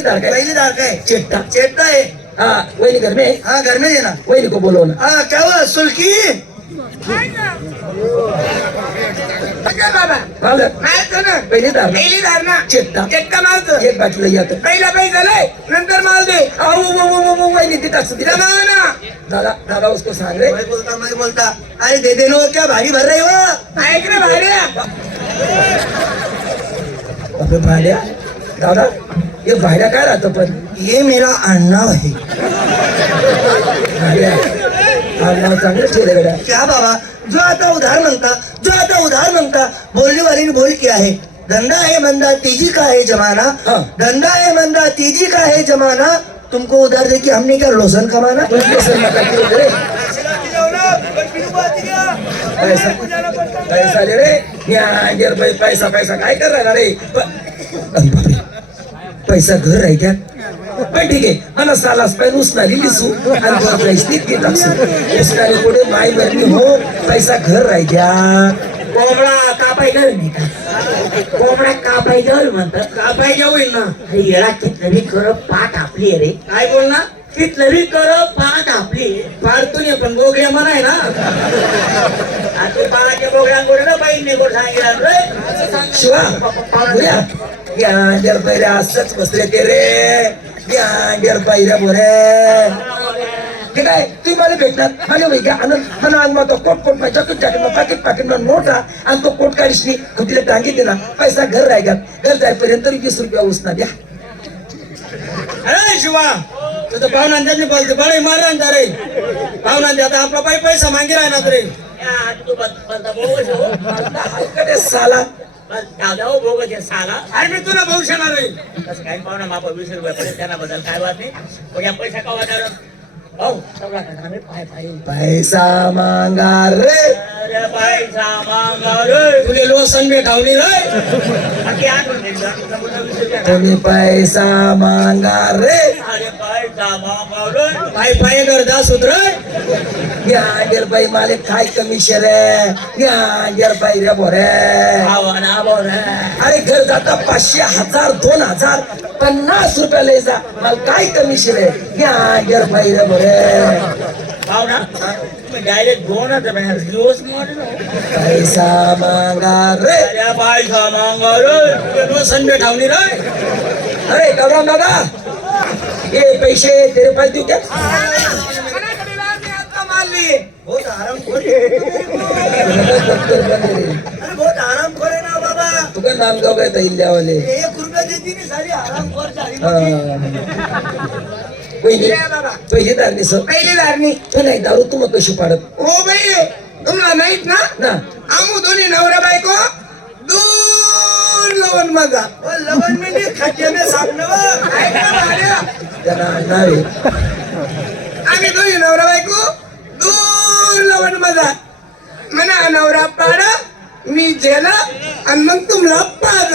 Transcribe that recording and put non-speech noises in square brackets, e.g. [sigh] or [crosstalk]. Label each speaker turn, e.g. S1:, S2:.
S1: पहिलीच धार काय
S2: पहिली दार काय
S1: चिट्टा
S2: चेट्टा आहे.
S1: हा वहिनी घर में
S2: हा घर में ना.
S1: वहिनी को बोलो ना
S2: हा क्या हुआ सुल्की?
S3: बाबा.
S1: मालक
S3: मारतो ना?
S1: पहिली धार ना
S3: पहिली धार ना
S1: चिट्टा
S3: चेट्टा मारतो.
S1: एक बाटलं येत
S3: पहिला लय नंतर माल दे.
S1: वहिनी तिथं
S3: जमा ना.
S1: दादा दादा उसको सांग रे.
S2: मैं बोलता मैं बोलता. अरे दे देनो क्या भारी भर रही हो?
S3: ऐक रे भाड्या.
S1: भाड्या. दादा हे भाड्या काय राहतं पण?
S2: ये मेरा अण्णा है
S1: भाड्या. हा नाव चांगलं ठेवलं गड्या.
S2: क्या बाबा? जो आता उधार मांगता जो आता उधार मांगता बोलने वाली ने बोल किया है धंधा है मंदा तेजी का है जमाना?
S1: हाँ।
S2: धंधा है मंदा तेजी का है जमाना? तुमको उधार दे के हमने क्या लोसन कमाना?
S1: रे? पैसा. पैसा रे. पैसा पैसा. काय रे? प- अरे बापरे पैसा घर राहत्यात पण ठीक आहे मला सालास पाय उचनाली लिसू आणि वर जाईस ती टाकसू उसनारी पुढे माय बरणी हो पैसा घर राहत्या
S4: कोंबडा कापाय घर नाही का? कोंबडा कापाय घर म्हणतात.
S3: कापाय होईल ना.
S4: अरे येडा तिथलं बी खरं पाठ आपली आहे रे.
S3: काय बोल ना?
S4: तिथलं बी खरं पाठ आपली आहे.
S3: पाडतो नाही पण गोगड्या म्हणाय ना.
S4: आता बाळाच्या बोगड्यांकडे ना बाईंनी गोड सांगितलं. रे
S1: शिवा अंगेर बैऱ्या असंच बसले ते रे. या अंगेर बैऱ्या बोरे ठीक आहे? तुम्ही मला भेटणार. माझ्या वेगळ्या आनंद मला अंगमा तो कोट कोट माझ्या जॅकेट जॅकेट पाकिट पाकिट नोटा. आणि तो कोट काढीस मी. कुठले टांगी दिला पैसा घर राहतात घर जायपर्यंत वीस रुपया उसना द्या.
S3: अरे शिवा तुझं पाहुण्यांच्या बोलते. बळे मारांचा रे पाहुण्यांच्या आता आपला बाई पैसा मागे राहणार रे.
S4: तू
S1: साला.
S4: बस, हो, बोगस आहे, साला.
S3: अरे मी तुला भविष्याला रे
S4: कसं काय पाहुणा माप वीस रुपये पडेल त्यांना बदल काय बात नाही. मग या पैसा का वाटार
S1: पैसा मांगा रे
S4: अरे पैसा मागा रे
S3: तुले लोसन रे
S4: नाही, वीस रुपये.
S1: तुम्ही पैसा मांगा रे
S4: अरे पैसा मागा रे
S3: पाय पाय सुधर
S1: या अंगेर बाई माले काय कमिशन रे अंगेर बाई रे बोरे
S4: भावाना बोल
S1: अरे घर जाता पाचशे हजार दोन हजार पन्नास रुपया लय जा। मला काय कमिशन आहे या अंगेर बाई रे बोरे.
S4: भावना तुम्ही डायरेक्ट दोनच आहे दिवस मोठे
S1: पैसा मांगा रे.
S4: अरे पैसा मागा रे.
S3: लोसन भेटावली रे.
S1: अरे गौराम दादा ये पैसे तेरे पास देऊ क्या?
S2: बहुत आराम खोर [laughs] अरे बहुत आराम खोर है ना बाबा.
S1: तुका नाम गाव काय इल्ल्यावाले?
S2: एक
S1: पहिली पहिली दारणी सर.
S3: पहिली धारणी.
S1: पण नाही दारू तू मग कशी पाडत?
S3: हो बाई तुम्हाला माहीत ना?
S1: ना.
S3: आमू दोन्ही नवरा बायको लवण माझा
S2: और लगन में नहीं खटिया में सामने वो
S3: ऐक ना भाड्या.
S1: त्यांना आणणार आहे.
S3: आम्ही दोन्ही नवरा बायको दूर लवण माझा म्हणा नवरा पाडा मी जेला आणि मग तुम्हाला पाड